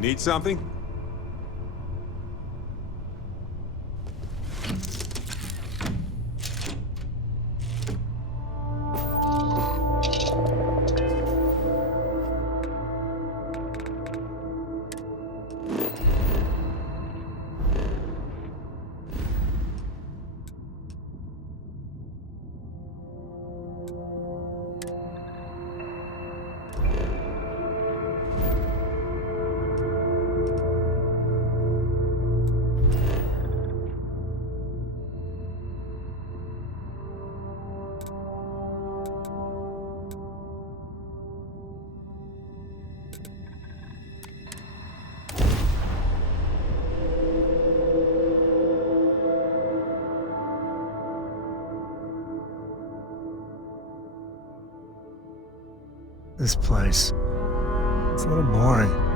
Need something? This place. It's a little boring.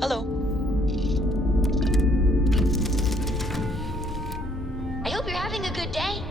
Hello. I hope you're having a good day.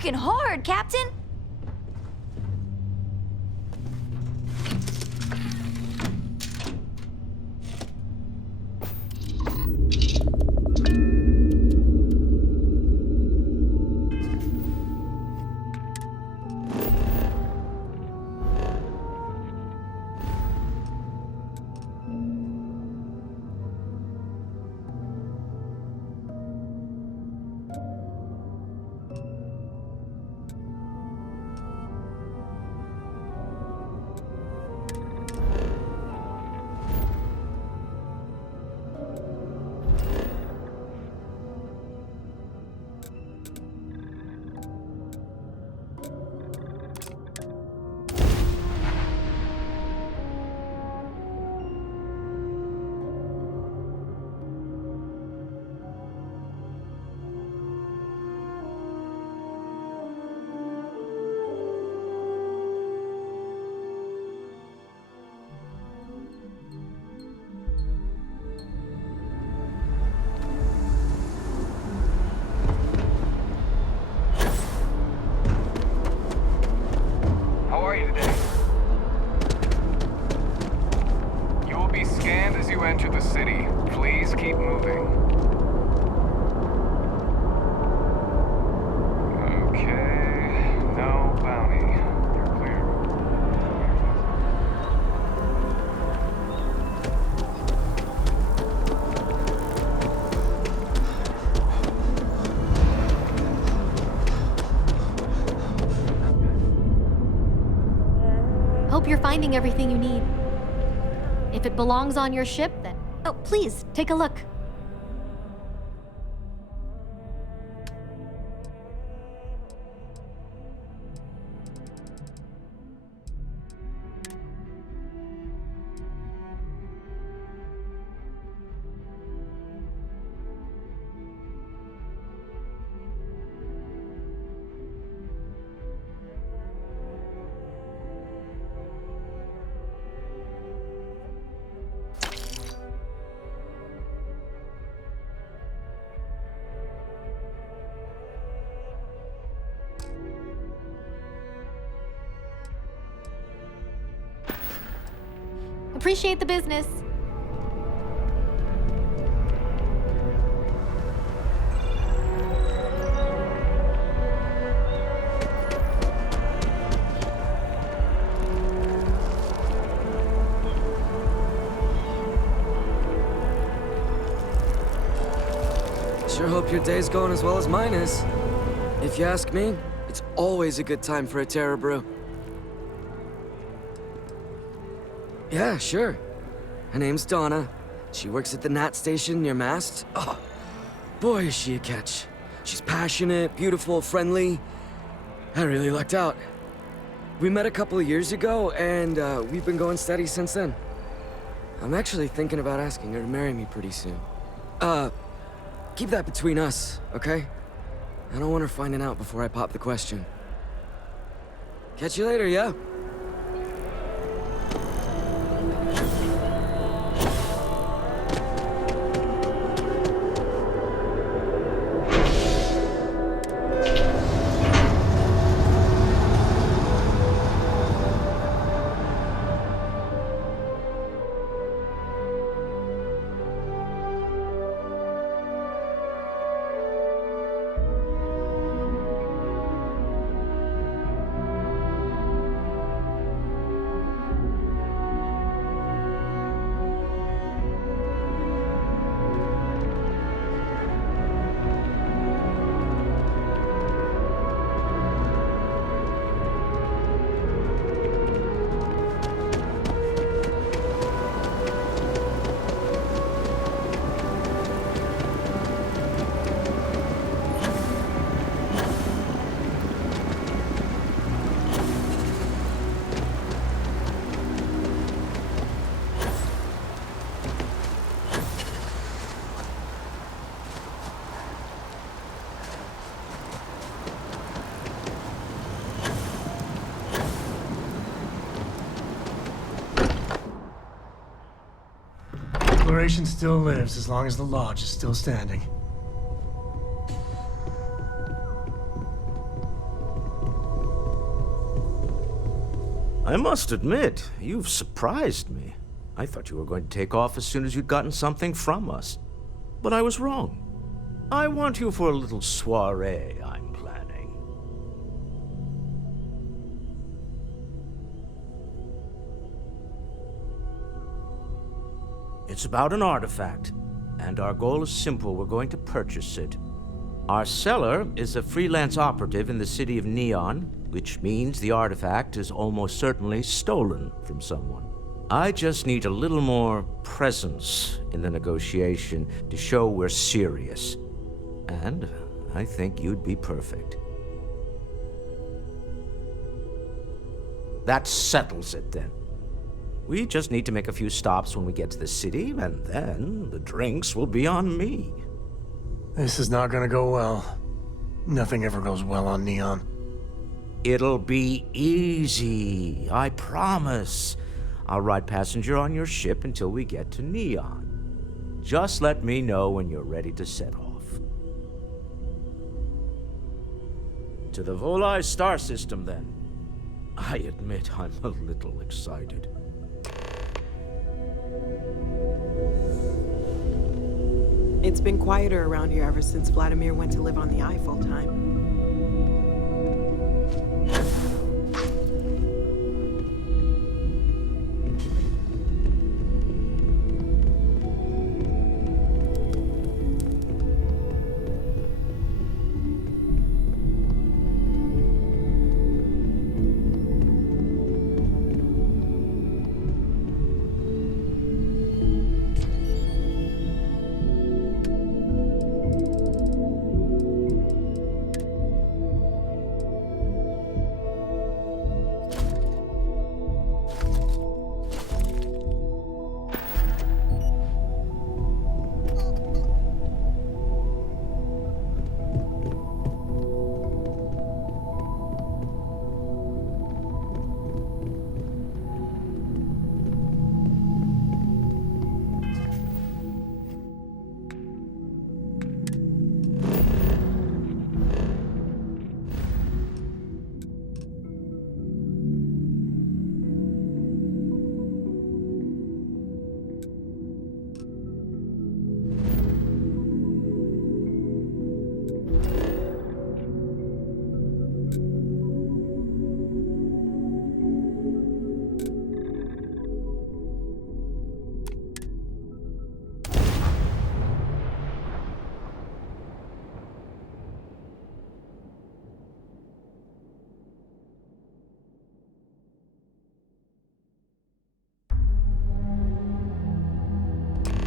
working hard, Captain! How are you today? You will be scanned as you enter the city. Please keep moving. Okay, no bounty. You're clear. Hope you're finding everything you need. If it belongs on your ship, then... Oh, please, take a look. Appreciate the business. Sure hope your day's going as well as mine is. If you ask me, it's always a good time for a Terra brew. Yeah, sure. Her name's Donna. She works at the Nat station near Mast. Oh, boy, is she a catch. She's passionate, beautiful, friendly. I really lucked out. We met a couple of years ago, and we've been going steady since then. I'm actually thinking about asking her to marry me pretty soon. Keep that between us, okay? I don't want her finding out before I pop the question. Catch you later, yeah? Exploration still lives as long as the lodge is still standing. I must admit, you've surprised me. I thought you were going to take off as soon as you'd gotten something from us. But I was wrong. I want you for a little soiree I'm planning. It's about an artifact, and our goal is simple. We're going to purchase it. Our seller is a freelance operative in the city of Neon, which means the artifact is almost certainly stolen from someone. I just need a little more presence in the negotiation to show we're serious. And I think you'd be perfect. That settles it then. We just need to make a few stops when we get to the city, and then the drinks will be on me. This is not gonna go well. Nothing ever goes well on Neon. It'll be easy, I promise. I'll ride passenger on your ship until we get to Neon. Just let me know when you're ready to set off. To the Volai star system, then. I admit I'm a little excited. It's been quieter around here ever since Vladimir went to live on the Eye full-time.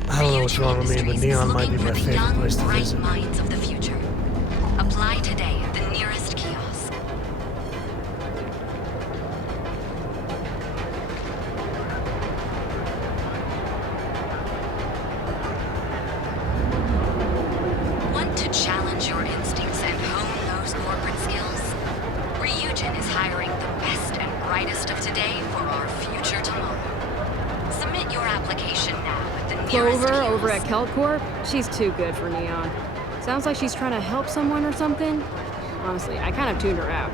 I don't know what's wrong with me, but Neon might be my favorite place to visit. Minds of the future. Apply today at the nearest kiosk. Want to challenge your instincts and hone those corporate skills? Ryujin is hiring the best and brightest of today for our future tomorrow. Submit your application now at the nearest Clover kiosk. over at Keltcorp? She's too good for Neon. Sounds like she's trying to help someone or something. Honestly, I kind of tuned her out.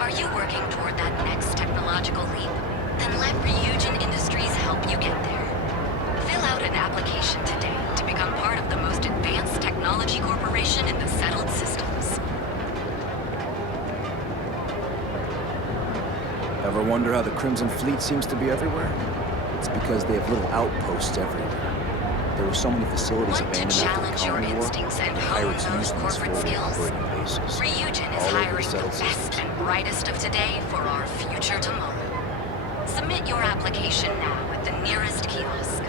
Are you working toward that next technological leap? Then let Ryujin Industries help you get there. Fill out an application today to become part of the most advanced technology corporation in the settled systems. Ever wonder how the Crimson Fleet seems to be everywhere? It's because they have little outposts everywhere. There were so many facilities Want to abandoned after the challenge your Colony War, instincts and the hone pirates those used them as corporate forward skills? operating bases. Ryujin is all over the hiring the settled best systems. and brightest of today for our future tomorrow. Submit your application now at the nearest kiosk.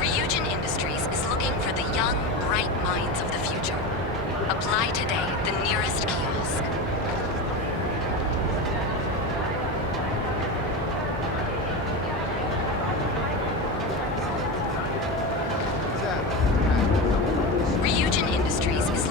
Ryujin Industries is looking for the young, bright minds of the future. Apply today at the nearest kiosk. Ryujin Industries is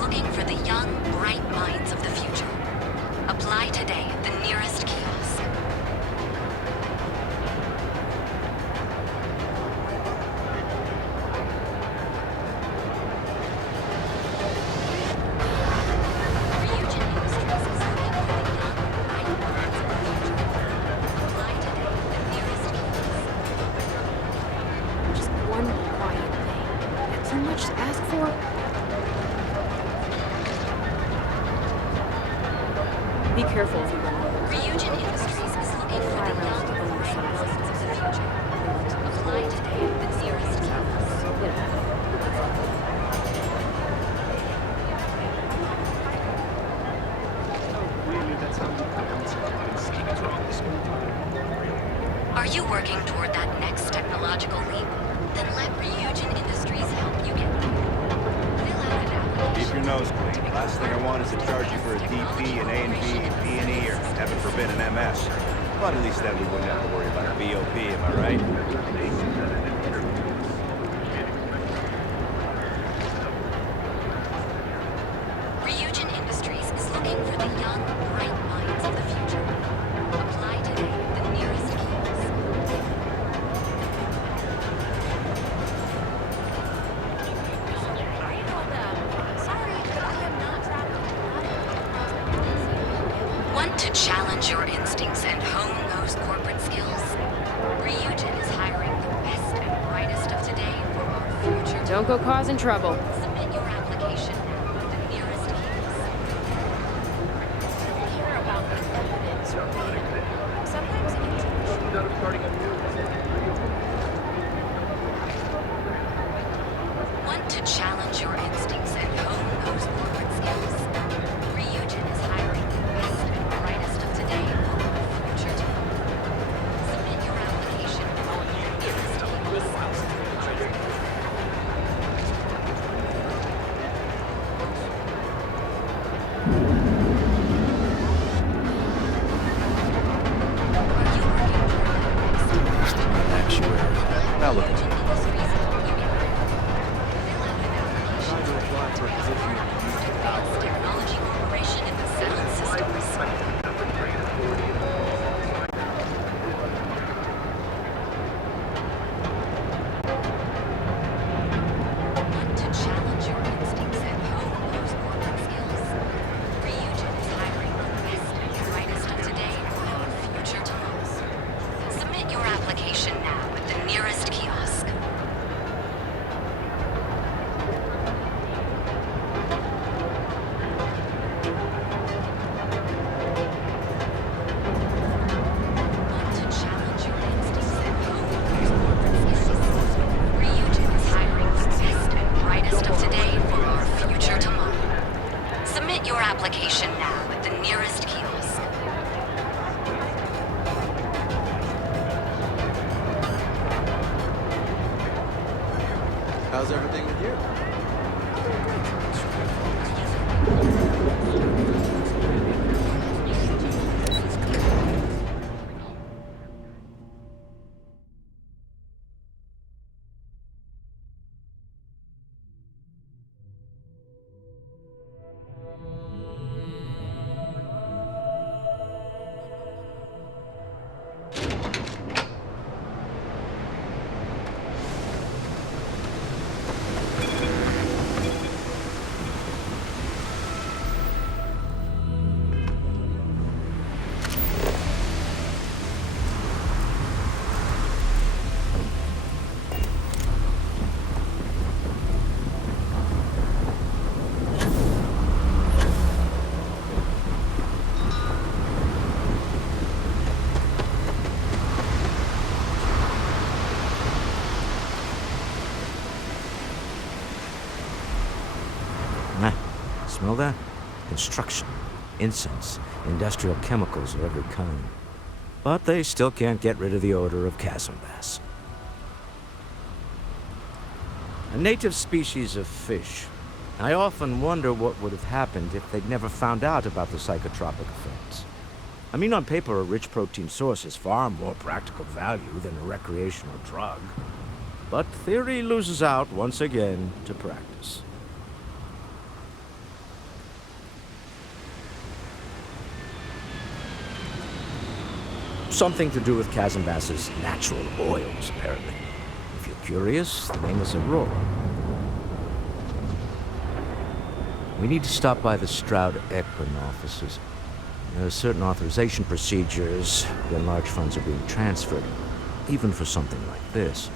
one quiet thing. Too much to ask for? Be careful if you run over. Ryujin Industries is looking for the young, bright minds of the future. Apply today at the nearest campus. Are you working toward that next technological leap? Then let Ryujin Industries help you get there. Fill out an application. Keep your nose clean. Last thing I want is to charge you for a DP, an A&B, B&E, or heaven forbid an MS. But at least then we wouldn't have to worry about a BOP, am I right? Ryujin Industries is looking for the young, bright minds of the future. Apply today at the nearest campus. Want to challenge your instincts and hone those corporate skills? Ryujin is hiring the best and brightest of today for our future. Don't go causing trouble. Submit your application now at the nearest campus. Care about the evidence or data. Sometimes Want to challenge your instincts and hone those corporate skills? Ryujin is hiring the best and brightest of today for our future tomorrow. Submit your application now at the nearest campus. Now look at Ryujin Industries help you get there. Fill out an application to Advanced Technology Corporation in the Settled Systems. Want to challenge your instincts and hone those corporate skills? Ryujin is hiring the best and brightest of today for our future tomorrow. Submit your application now at the nearest kiosk. Want to challenge your instincts and hone those corporate skills? Ryujin is hiring the best and brightest of today for our future tomorrow. Submit your application now at the nearest kiosk. How's everything with you? Smell that? Construction, incense, industrial chemicals of every kind. But they still can't get rid of the odor of chasm bass. A native species of fish. I often wonder what would have happened if they'd never found out about the psychotropic effects. I mean, on paper, a rich protein source has far more practical value than a recreational drug. But theory loses out once again to practice. Something to do with chasm bass's natural oils, apparently. If you're curious, the name is Aurora. We need to stop by the Stroud-Ekman offices. There are certain authorization procedures when large funds are being transferred, even for something like this.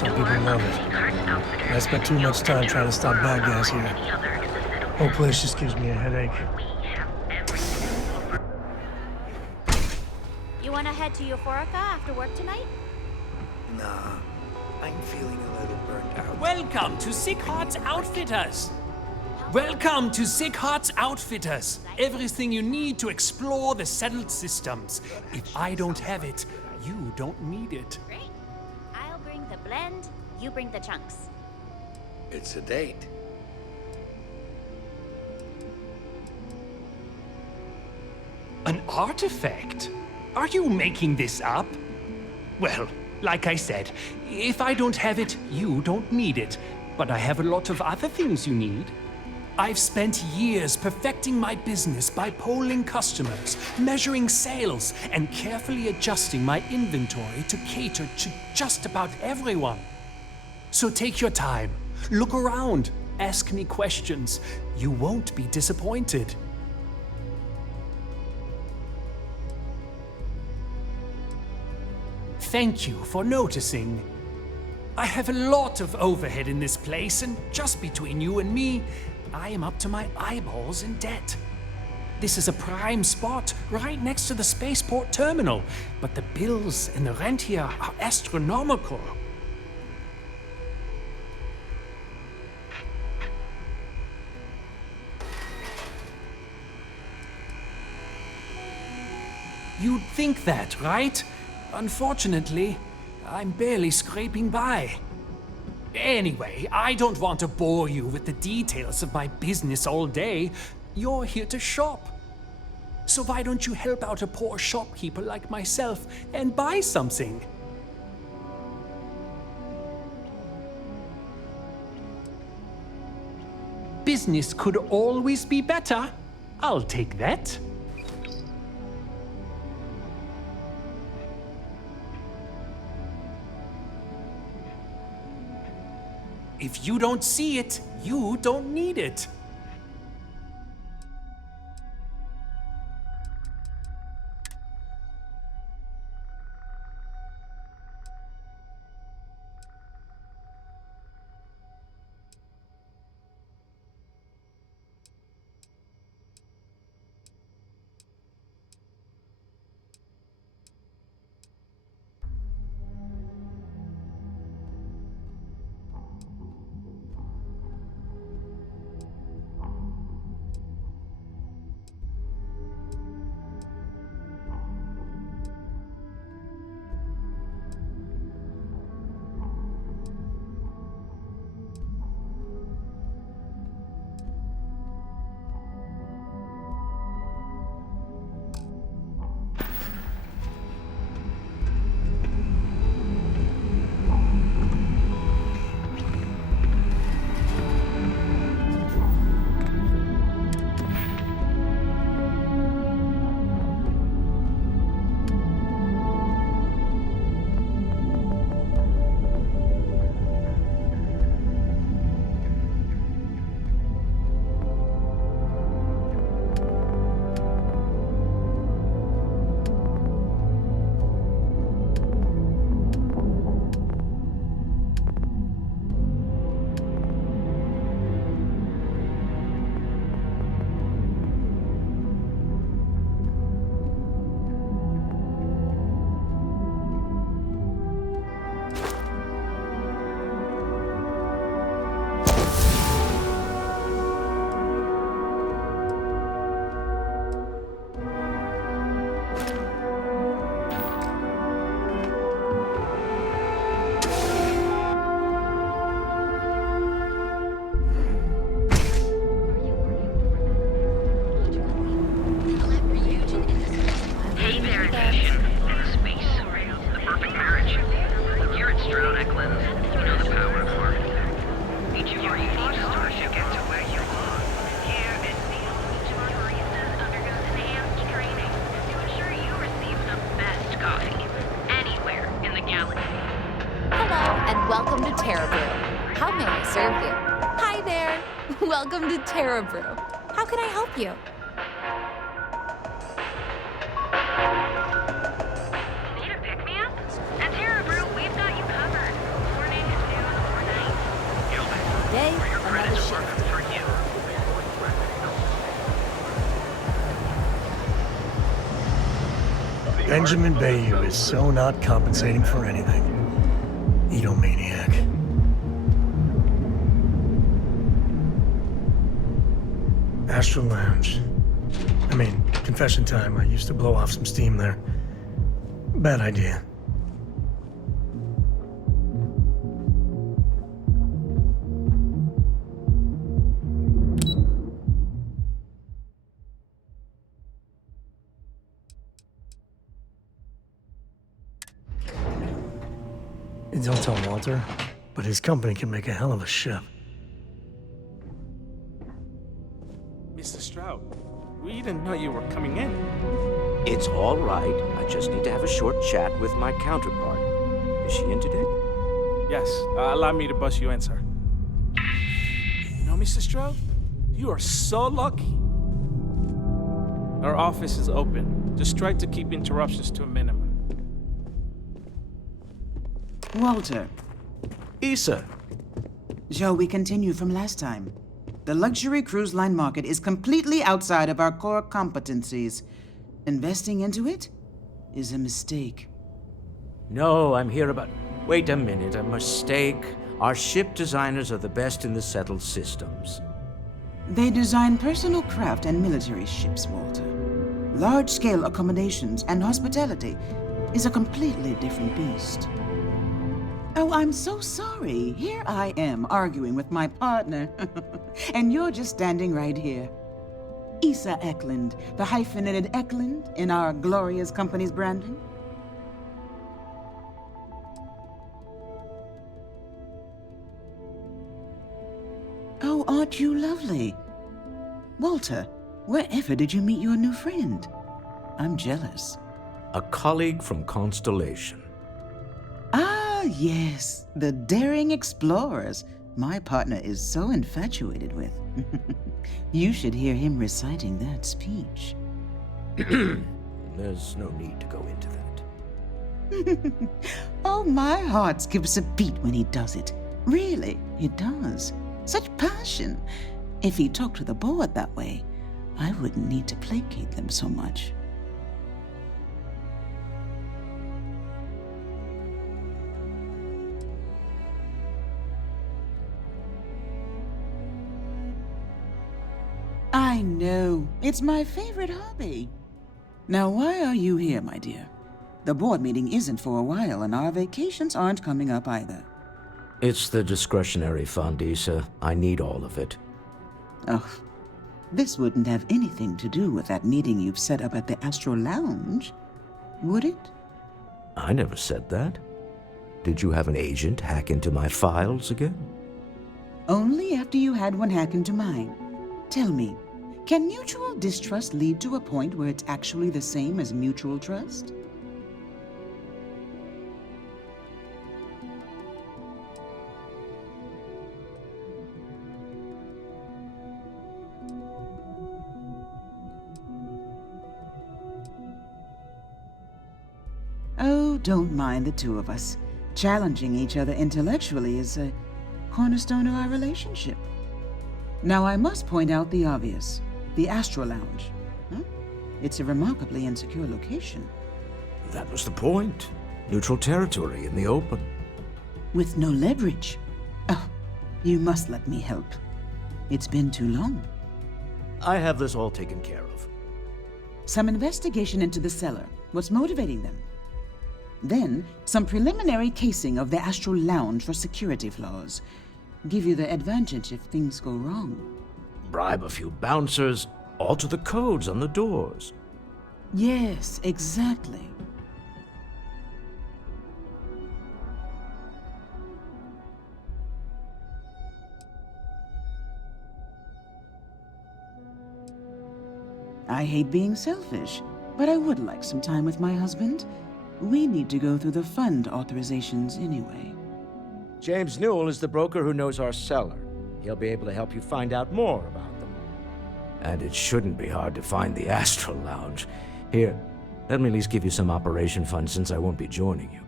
Some people love it. I spent too much time trying to stop bad guys here. Whole place just gives me a headache. You want to head to Euphorica after work tonight? Nah, I'm feeling a little burnt out. Welcome to Sick Hearts Outfitters. Welcome to Sick Hearts Outfitters. Everything you need to explore the settled systems. If I don't have it, you don't need it. Great. I'll bring the blend, you bring the chunks. It's a date. An artifact? Are you making this up? Well, like I said, if I don't have it, you don't need it. But I have a lot of other things you need. I've spent years perfecting my business by polling customers, measuring sales, and carefully adjusting my inventory to cater to just about everyone. So take your time, look around, ask me questions. You won't be disappointed. Thank you for noticing. I have a lot of overhead in this place, and just between you and me, I am up to my eyeballs in debt. This is a prime spot right next to the spaceport terminal, but the bills and the rent here are astronomical. You'd think that, right? Unfortunately, I'm barely scraping by. Anyway, I don't want to bore you with the details of my business all day. You're here to shop. So why don't you help out a poor shopkeeper like myself and buy something? Business could always be better. I'll take that. If you don't see it, you don't need it. Welcome to Terra Brew. How may I serve you? Hi there. Welcome to Terra Brew. How can I help you? Need a pick-me-up? At Terra Brew, we've got you covered. Morning, Benjamin Bayou is so not compensating for anything. Edomaniac. Astral Lounge. I mean, confession time. I used to blow off some steam there. Bad idea. Don't tell Walter, but his company can make a hell of a ship. Mr. Stroud, we didn't know you were coming in. It's all right. I just need to have a short chat with my counterpart. Is she in today? Yes, allow me to bust you in, sir. You know, Mr. Stroud, you are so lucky. Our office is open. Just try to keep interruptions to a minimum. Walter. Issa. Shall we continue from last time? The luxury cruise line market is completely outside of our core competencies. Investing into it is a mistake. No, I'm here about... Wait a minute, a mistake. Our ship designers are the best in the settled systems. They design personal craft and military ships, Walter. Large-scale accommodations and hospitality is a completely different beast. Oh, I'm so sorry. Here I am arguing with my partner. And you're just standing right here. Issa Eklund, the hyphenated Eklund in our glorious company's branding. Oh, aren't you lovely? Walter, wherever did you meet your new friend? I'm jealous. A colleague from Constellation. Ah, yes, the daring explorers my partner is so infatuated with. You should hear him reciting that speech. There's no need to go into that. Oh, my heart skips a beat when he does it. Really, it does. Such passion. If he talked to the board that way, I wouldn't need to placate them so much. I know. It's my favorite hobby. Now, why are you here, my dear? The board meeting isn't for a while, and our vacations aren't coming up either. It's the discretionary fund, Issa. I need all of it. Oh, this wouldn't have anything to do with that meeting you've set up at the Astral Lounge, would it? I never said that. Did you have an agent hack into my files again? Only after you had one hack into mine. Tell me, can mutual distrust lead to a point where it's actually the same as mutual trust? Oh, don't mind the two of us. Challenging each other intellectually is a cornerstone of our relationship. Now, I must point out the obvious. The Astral Lounge. Huh? It's a remarkably insecure location. That was the point. Neutral territory in the open. With no leverage. Oh, you must let me help. It's been too long. I have this all taken care of. Some investigation into the cellar. What's motivating them? Then, some preliminary casing of the Astral Lounge for security flaws. Give you the advantage if things go wrong. Bribe a few bouncers, alter the codes on the doors. Yes, exactly. I hate being selfish, but I would like some time with my husband. We need to go through the fund authorizations anyway. James Newell is the broker who knows our cellar. He'll be able to help you find out more about them. And it shouldn't be hard to find the Astral Lounge. Here, let me at least give you some operation funds since I won't be joining you.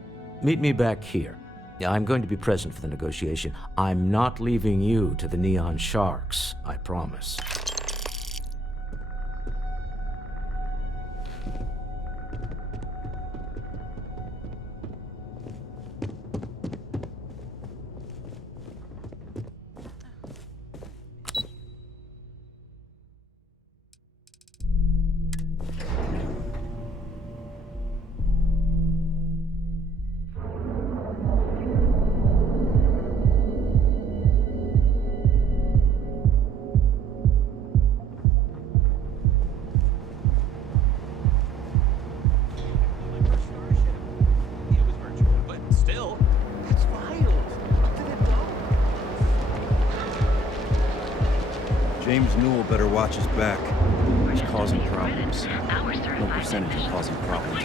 Meet me back here. I'm going to be present for the negotiation. I'm not leaving you to the Neon Sharks, I promise. James Newell better watch his back. He's causing problems. No percentage of causing problems.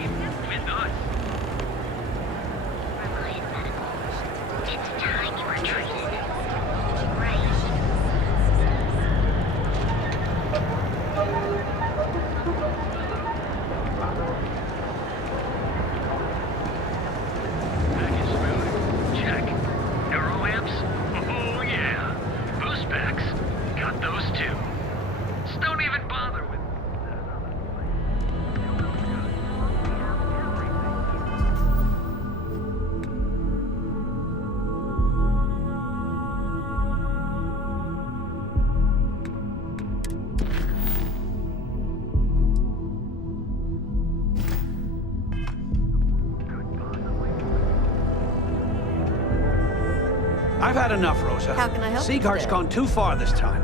I've had enough, Rosa. How can I help you Sieghart's today? gone too far this time.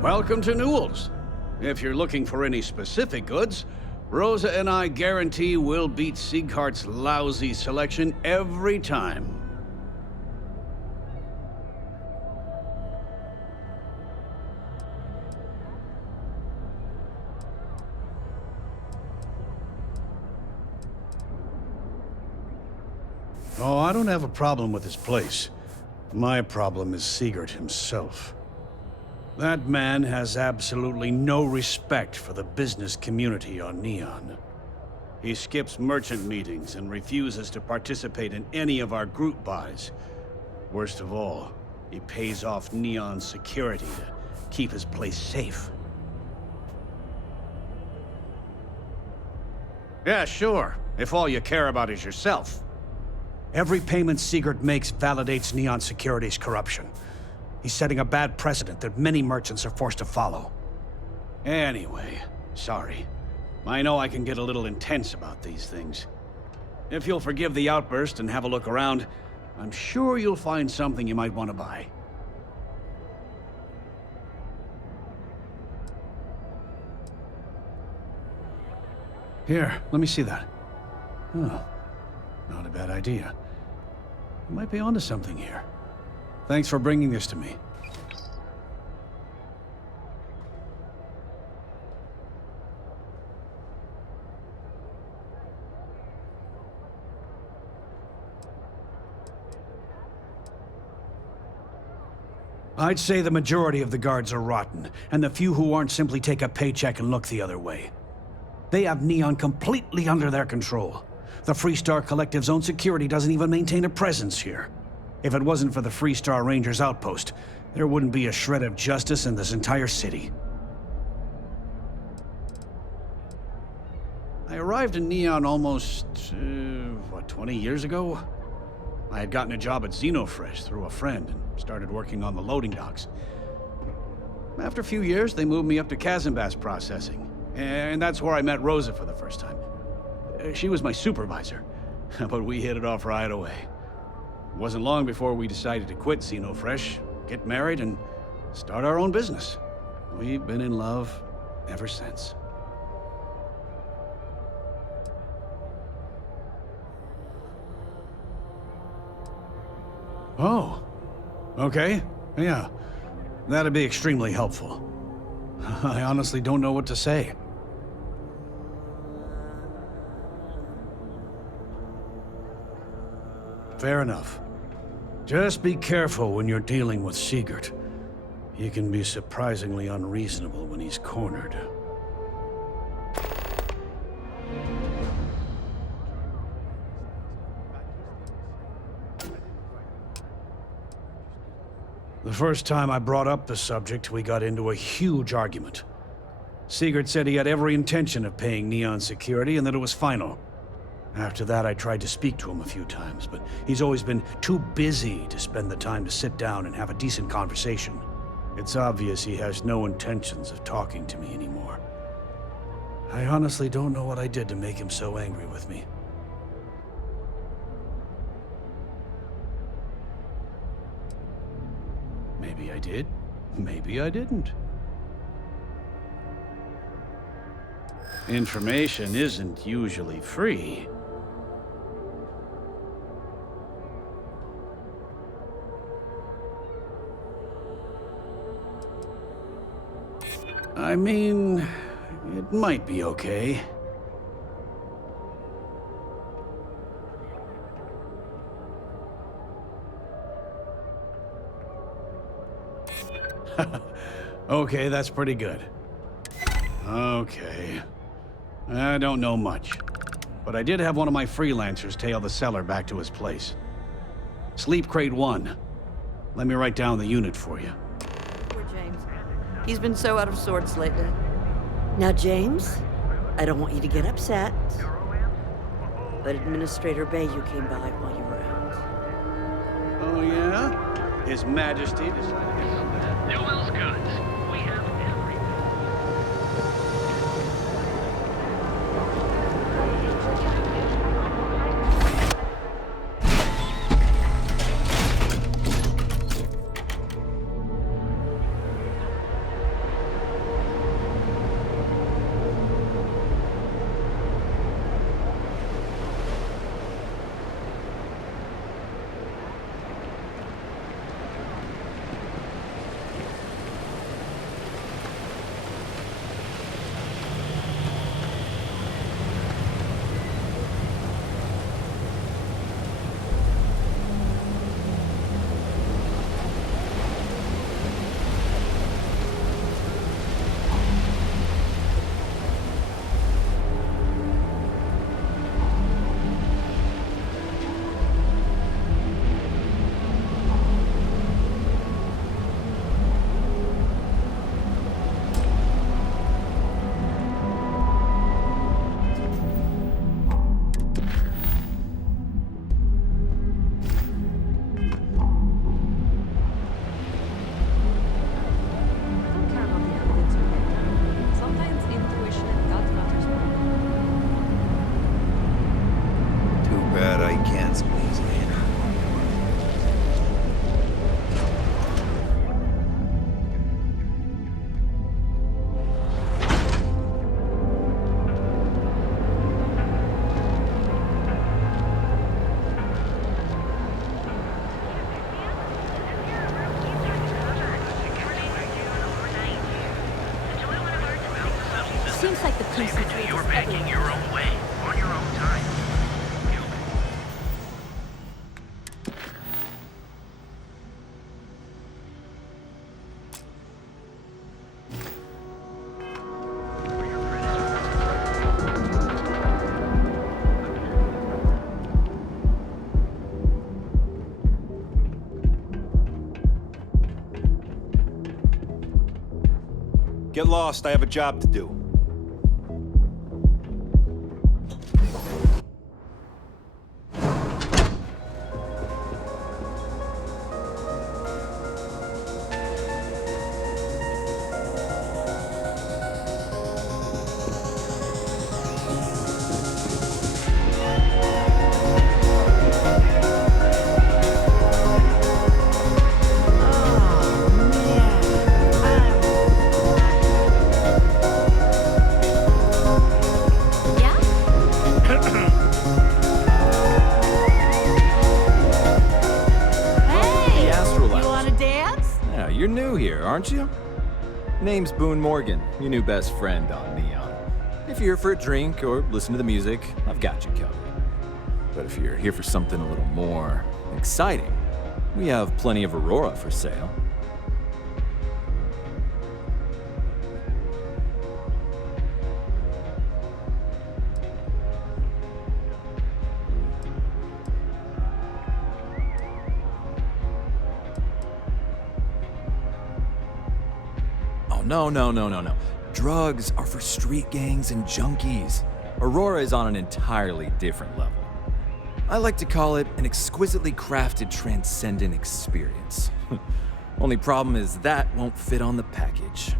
Welcome to Newell's. If you're looking for any specific goods, Rosa and I guarantee we'll beat Sieghart's lousy selection every time. Oh, I don't have a problem with this place. My problem is Siegert himself. That man has absolutely no respect for the business community on Neon. He skips merchant meetings and refuses to participate in any of our group buys. Worst of all, he pays off Neon's security to keep his place safe. Yeah, sure, if all you care about is yourself. Every payment Siegert makes validates Neon Security's corruption. He's setting a bad precedent that many merchants are forced to follow. Anyway, sorry. I know I can get a little intense about these things. If you'll forgive the outburst and have a look around, I'm sure you'll find something you might want to buy. Here, let me see that. Oh. Not a bad idea. You might be onto something here. Thanks for bringing this to me. I'd say the majority of the guards are rotten, and the few who aren't simply take a paycheck and look the other way. They have Neon completely under their control. The Freestar Collective's own security doesn't even maintain a presence here. If it wasn't for the Freestar Rangers outpost, there wouldn't be a shred of justice in this entire city. I arrived in Neon almost, 20 years ago? I had gotten a job at Xenofresh through a friend and started working on the loading docks. After a few years, they moved me up to Kazanbass processing, and that's where I met Rosa for the first time. She was my supervisor, but we hit it off right away. It wasn't long before we decided to quit Xenofresh, get married, and start our own business. We've been in love ever since. Oh, okay, yeah. That'd be extremely helpful. I honestly don't know what to say. Fair enough. Just be careful when you're dealing with Siegert. He can be surprisingly unreasonable when he's cornered. The first time I brought up the subject, we got into a huge argument. Sigurd said he had every intention of paying Neon security and that it was final. After that, I tried to speak to him a few times, but he's always been too busy to spend the time to sit down and have a decent conversation. It's obvious he has no intentions of talking to me anymore. I honestly don't know what I did to make him so angry with me. Maybe I did. Maybe I didn't. Information isn't usually free. I mean, it might be okay. Okay, that's pretty good. Okay. I don't know much, but I did have one of my freelancers tail the seller back to his place. Sleep Crate 1. Let me write down the unit for you. Poor James. He's been so out of sorts lately. Now, James, I don't want you to get upset, but Administrator Bayou came by while you were out. Oh, yeah? His Majesty decided... Newell's goods. We have everything. Seems like the police have told You're us packing everywhere. your own way, on your own time. Get lost, I have a job to do. You're new here, aren't you? Name's Boone Morgan, your new best friend on Neon. If you're here for a drink or listen to the music, I've got you covered. But if you're here for something a little more exciting, we have plenty of Aurora for sale. no. Drugs are for street gangs and junkies. Aurora is on an entirely different level. I like to call it an exquisitely crafted transcendent experience. Only problem is that won't fit on the package.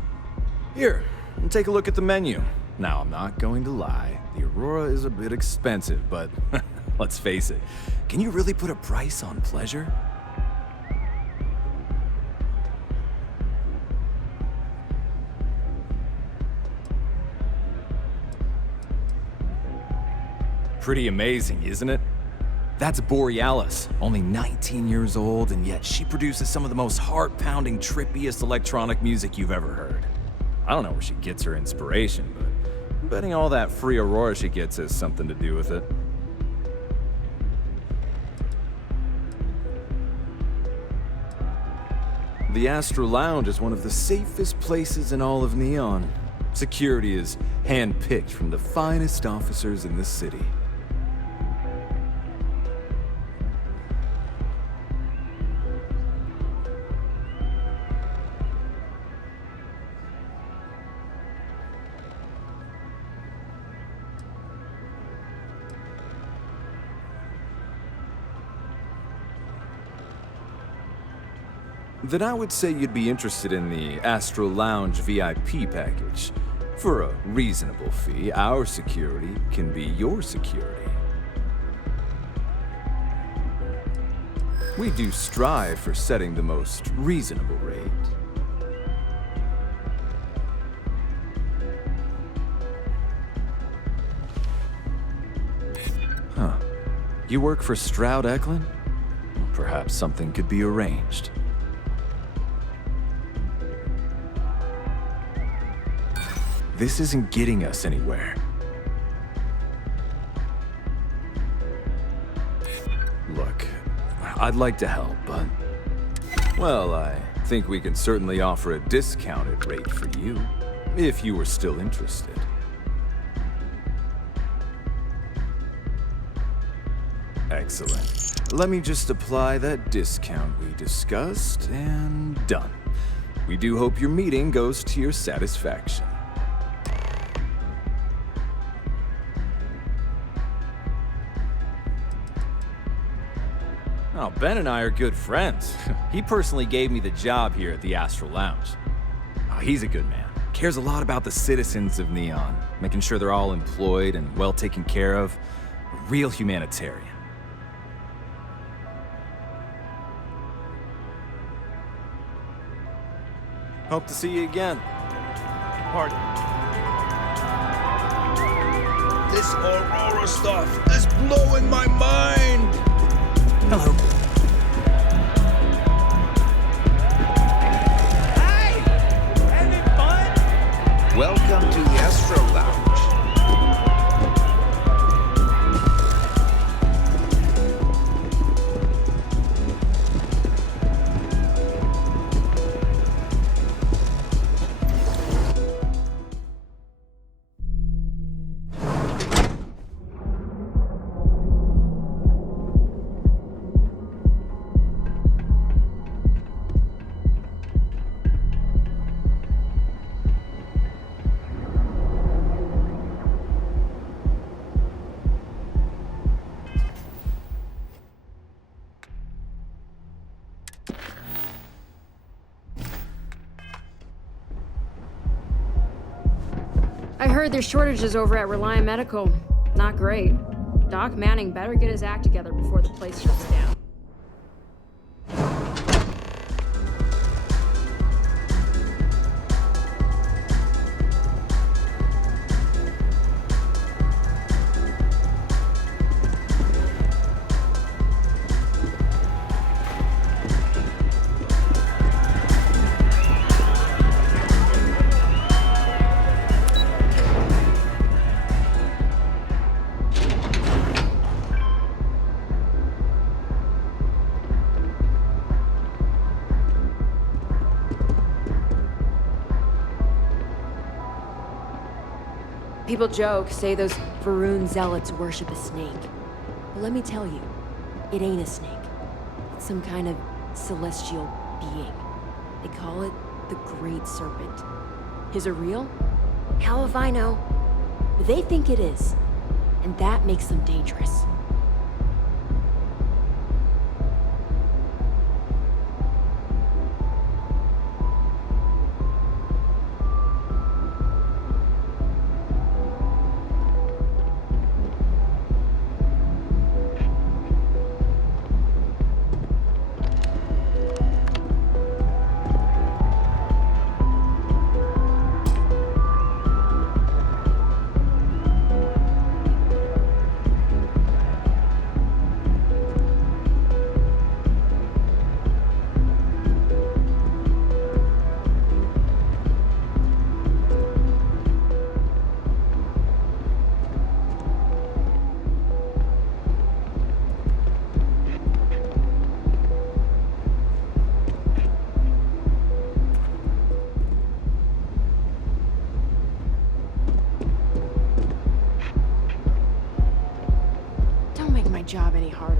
Here, take a look at the menu. Now, I'm not going to lie, the Aurora is a bit expensive, but let's face it, can you really put a price on pleasure? Pretty amazing, isn't it? That's Borealis, only 19 years old, and yet she produces some of the most heart-pounding, trippiest electronic music you've ever heard. I don't know where she gets her inspiration, but I'm betting all that free Aurora she gets has something to do with it. The Astra Lounge is one of the safest places in all of Neon. Security is hand-picked from the finest officers in the city. Then I would say you'd be interested in the Astral Lounge VIP package. For a reasonable fee, our security can be your security. We do strive for setting the most reasonable rate. Huh. You work for Stroud Eklund? Perhaps something could be arranged. This isn't getting us anywhere. Look, I'd like to help, but... well, I think we can certainly offer a discounted rate for you, if you were still interested. Excellent. Let me just apply that discount we discussed, and done. We do hope your meeting goes to your satisfaction. Oh, Ben and I are good friends. He personally gave me the job here at the Astral Lounge. Oh, he's a good man. Cares a lot about the citizens of Neon, making sure they're all employed and well taken care of. A real humanitarian. Hope to see you again. Pardon. This Aurora stuff is blowing my mind! Hello. Hey! Having fun? Welcome to the Astro Lounge. I heard there's shortages over at Reliant Medical. Not great. Doc Manning better get his act together before the place shuts down. People joke, say those Varun zealots worship a snake. But let me tell you, it ain't a snake. It's some kind of celestial being. They call it the Great Serpent. Is it real? How if I know? They think it is, and that makes them dangerous. Don't make my job any harder.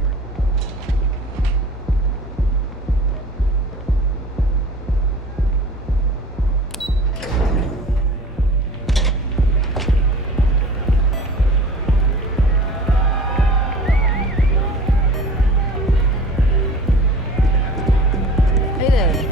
Hey there.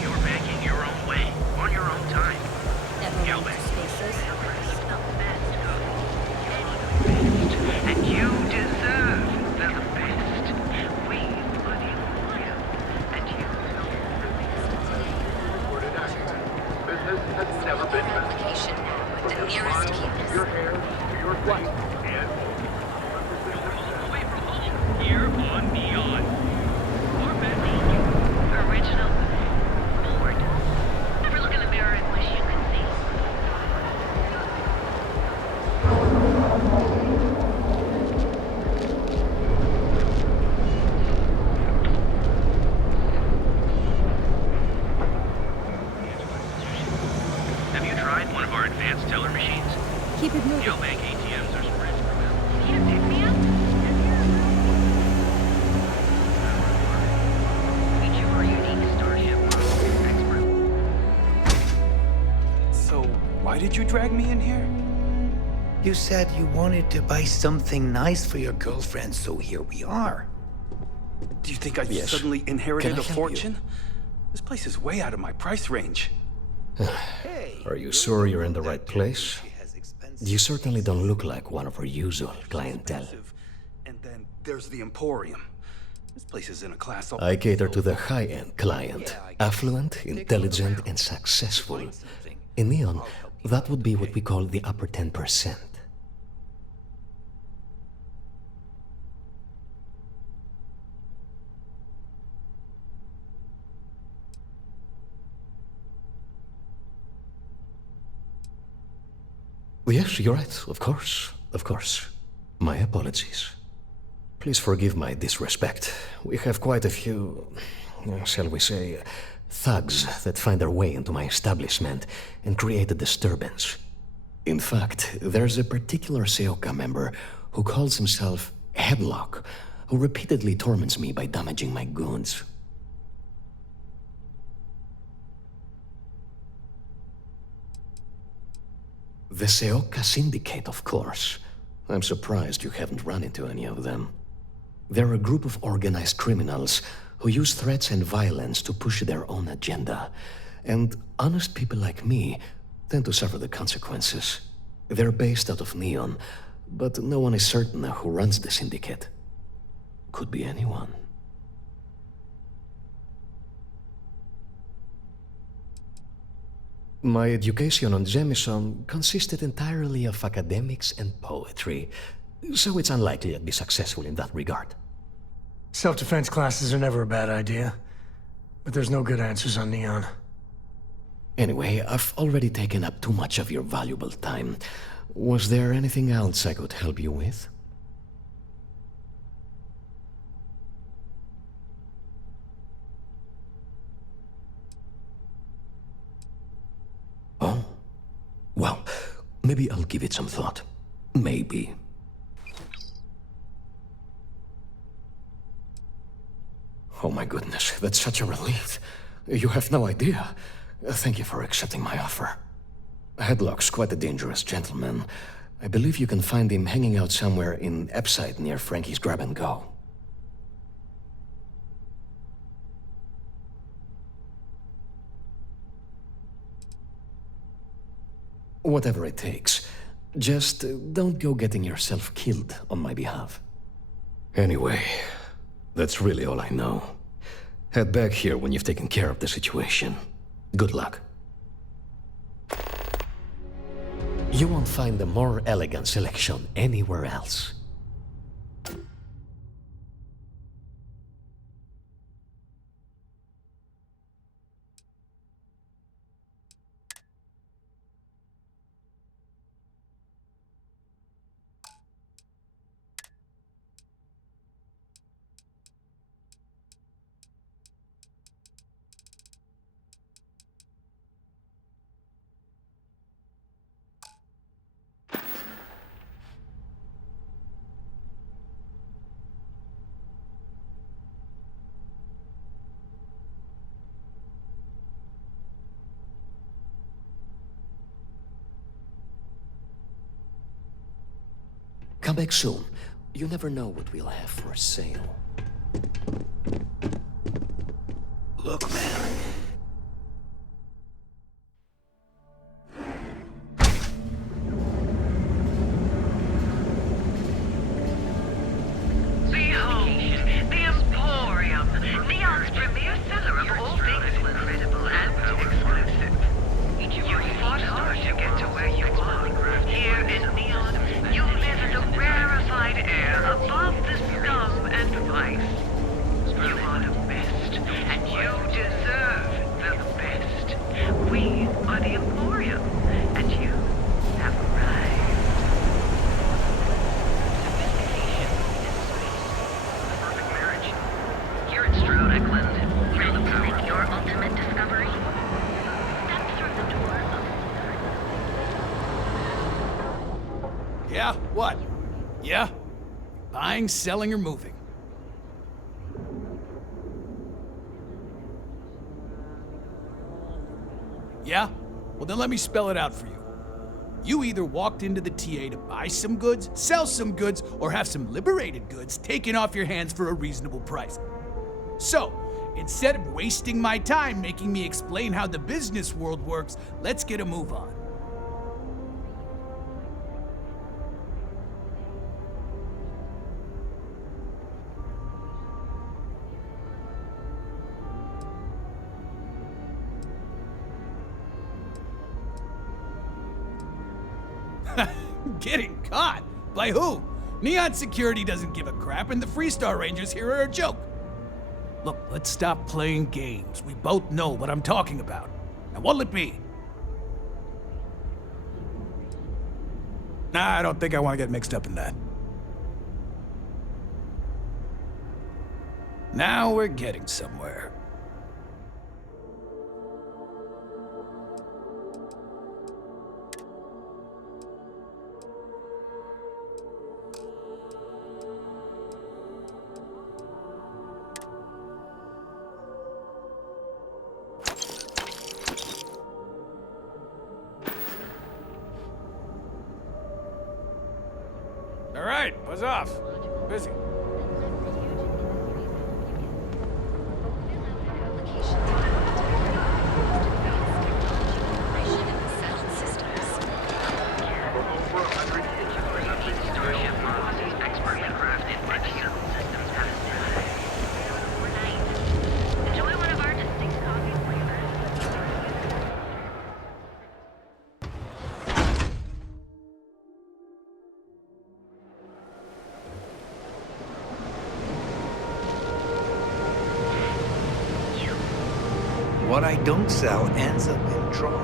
You're making your own way, on your own time. Yo, man. And you deserve the best. We are the Empire, and you Business has never been Application now at the nearest campus. your hair, your face, and away from home here on Neon. Our bad original. Bored. Never look in the mirror and wish you could see. Have you tried one of our advanced teller machines? Keep it moving. Bank ATMs are spread throughout. Need to pick me up? Meet you our unique Starship expert. So, why did you drag me in here? You said you wanted to buy something nice for your girlfriend, so here we are. Do you think I Yes. suddenly inherited Can I a help fortune? This place is way out of my price range. Are you sure you're in the right place? You certainly don't look like one of our usual clientele. And then there's the Emporium. This place is in a class all... I cater to the high-end client. Affluent, intelligent, and successful. In Neon, that would be what we call the upper 10%. Yes, you're right. Of course. Of course. My apologies. Please forgive my disrespect. We have quite a few, shall we say, thugs that find their way into my establishment and create a disturbance. In fact, there's a particular Seoka member who calls himself Headlock, who repeatedly torments me by damaging my goods. The Seoka Syndicate, of course. I'm surprised you haven't run into any of them. They're a group of organized criminals who use threats and violence to push their own agenda. And honest people like me tend to suffer the consequences. They're based out of Neon, but no one is certain who runs the syndicate. Could be anyone. My education on Jemison consisted entirely of academics and poetry, so it's unlikely I'd be successful in that regard. Self-defense classes are never a bad idea, but there's no good answers on Neon. Anyway, I've already taken up too much of your valuable time. Was there anything else I could help you with? Oh, well, maybe I'll give it some thought. Maybe. Oh my goodness, that's such a relief. You have no idea. Thank you for accepting my offer. Headlock's quite a dangerous gentleman. I believe you can find him hanging out somewhere in Epside near Frankie's Grab and Go. Whatever it takes. Just don't go getting yourself killed on my behalf. Anyway, that's really all I know. Head back here when you've taken care of the situation. Good luck. You won't find a more elegant selection anywhere else. Come back soon. You never know what we'll have for sale. Look, man. Behold, the Emporium, Neon's premier seller of all things incredible and exclusive. You fought hard to get to where you are. Here in Neon, you live in the rarefied air above the scum and vice. You are the best, and you deserve the best. We are the Emporium, and you have arrived. Sophistication and space. The perfect marriage. Here at Stroud Eklund, feel the power of your ultimate discovery. Step through the door of Yeah? What? Yeah? Buying, selling, or moving? Yeah? Well, then let me spell it out for you. You either walked into the TA to buy some goods, sell some goods, or have some liberated goods taken off your hands for a reasonable price. So, instead of wasting my time making me explain how the business world works, let's get a move on. Getting caught? By who? Neon Security doesn't give a crap, and the Freestar Rangers here are a joke. Look, let's stop playing games. We both know what I'm talking about. Now, what'll it be? Nah, I don't think I want to get mixed up in that. Now we're getting somewhere. All right, buzz off. Busy. what I don't sell ends up in trouble.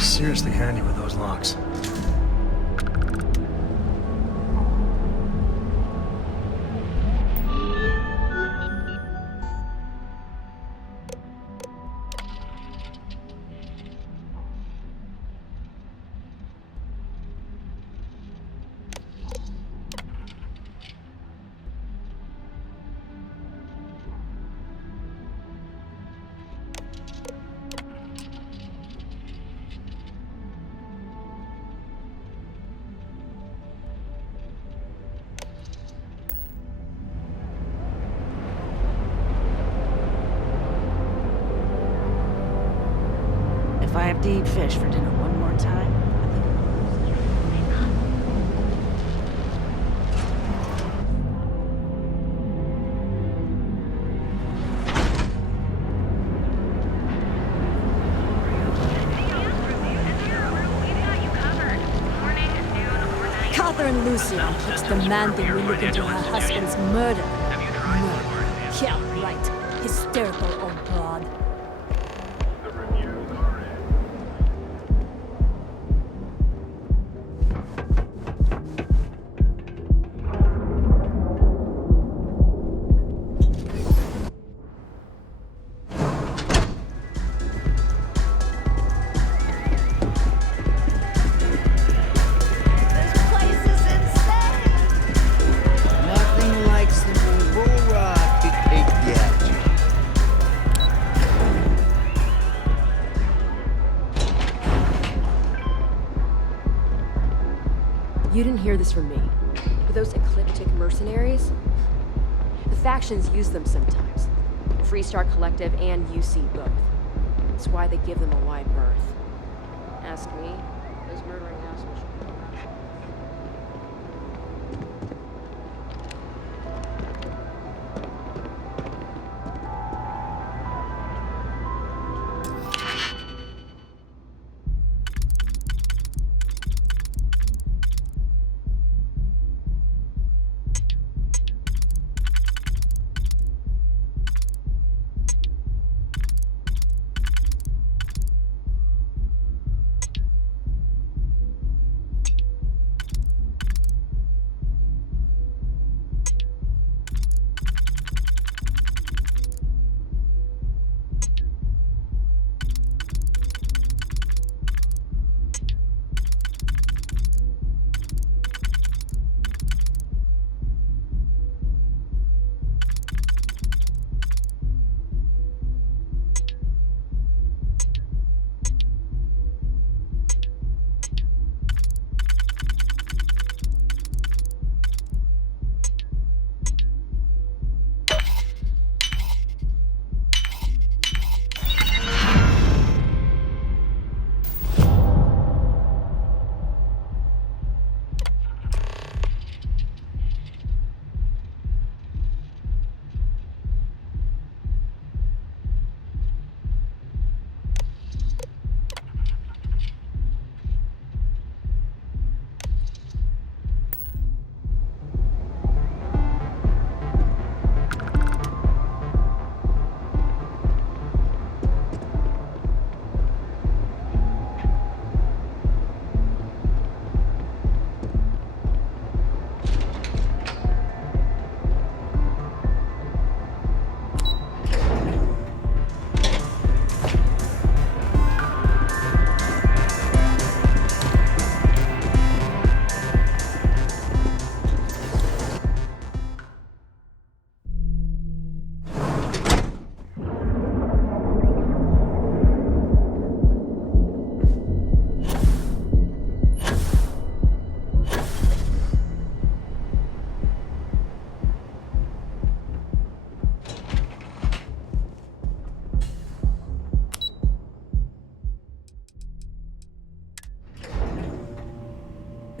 Seriously handy with those locks. If I have to eat fish for dinner one more time, Catherine Lucian keeps demanding we look into her husband's murder. Murder. Yeah, right. Hysterical old broad. Nothing like some bull rock to take that. You didn't hear this from me, but those ecliptic mercenaries? The factions use them sometimes. Freestar Collective and UC both. That's why they give them a wide berth. Ask me, those murdering assholes should be around.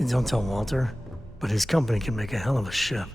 Don't tell Walter, but his company can make a hell of a ship.